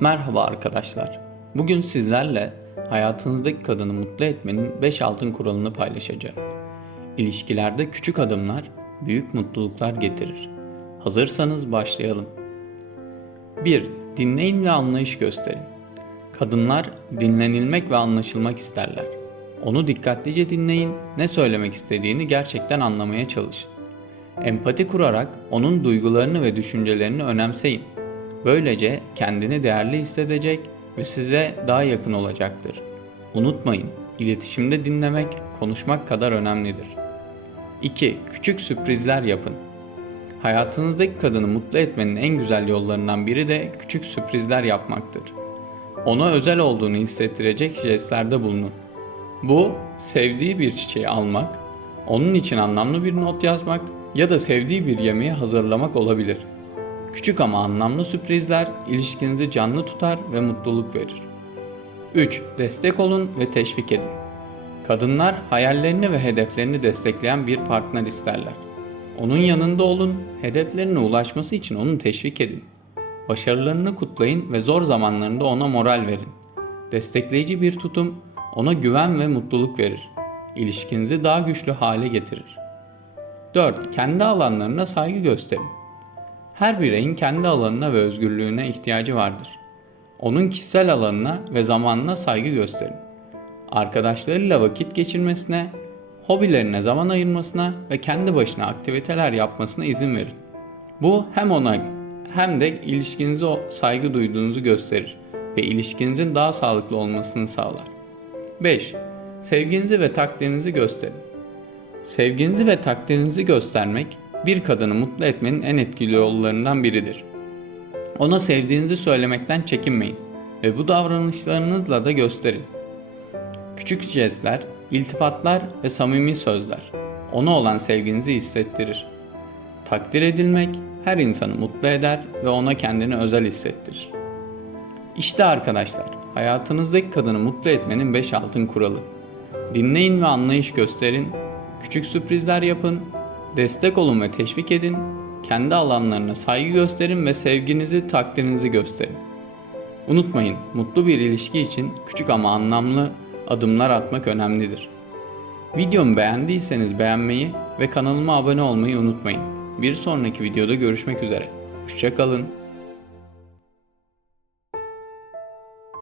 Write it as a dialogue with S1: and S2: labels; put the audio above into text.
S1: Merhaba arkadaşlar. Bugün sizlerle hayatınızdaki kadını mutlu etmenin 5 altın kuralını paylaşacağım. İlişkilerde küçük adımlar büyük mutluluklar getirir. Hazırsanız başlayalım. 1. Dinleyin ve anlayış gösterin. Kadınlar dinlenilmek ve anlaşılmak isterler. Onu dikkatlice dinleyin, ne söylemek istediğini gerçekten anlamaya çalışın. Empati kurarak onun duygularını ve düşüncelerini önemseyin. Böylece kendini değerli hissedecek ve size daha yakın olacaktır. Unutmayın, iletişimde dinlemek, konuşmak kadar önemlidir. 2. Küçük sürprizler yapın. Hayatınızdaki kadını mutlu etmenin en güzel yollarından biri de küçük sürprizler yapmaktır. Ona özel olduğunu hissettirecek jestlerde bulunun. Bu, sevdiği bir çiçeği almak, onun için anlamlı bir not yazmak ya da sevdiği bir yemeği hazırlamak olabilir. Küçük ama anlamlı sürprizler ilişkinizi canlı tutar ve mutluluk verir. 3. Destek olun ve teşvik edin. Kadınlar hayallerini ve hedeflerini destekleyen bir partner isterler. Onun yanında olun, hedeflerine ulaşması için onu teşvik edin. Başarılarını kutlayın ve zor zamanlarında ona moral verin. Destekleyici bir tutum ona güven ve mutluluk verir. İlişkinizi daha güçlü hale getirir. 4. Kendi alanlarına saygı gösterin. Her bireyin kendi alanına ve özgürlüğüne ihtiyacı vardır. Onun kişisel alanına ve zamanına saygı gösterin. Arkadaşlarıyla vakit geçirmesine, hobilerine zaman ayırmasına ve kendi başına aktiviteler yapmasına izin verin. Bu hem ona hem de ilişkinize saygı duyduğunuzu gösterir ve ilişkinizin daha sağlıklı olmasını sağlar. 5. Sevginizi ve takdirinizi gösterin. Sevginizi ve takdirinizi göstermek bir kadını mutlu etmenin en etkili yollarından biridir. Ona sevdiğinizi söylemekten çekinmeyin ve bu davranışlarınızla da gösterin. Küçük jestler, iltifatlar ve samimi sözler ona olan sevginizi hissettirir. Takdir edilmek her insanı mutlu eder ve ona kendini özel hissettirir. İşte arkadaşlar, hayatınızdaki kadını mutlu etmenin 5 altın kuralı. Dinleyin ve anlayış gösterin, küçük sürprizler yapın, destek olun ve teşvik edin, kendi alanlarına saygı gösterin ve sevginizi, takdirinizi gösterin. Unutmayın, mutlu bir ilişki için küçük ama anlamlı adımlar atmak önemlidir. Videomu beğendiyseniz beğenmeyi ve kanalıma abone olmayı unutmayın. Bir sonraki videoda görüşmek üzere. Hoşçakalın.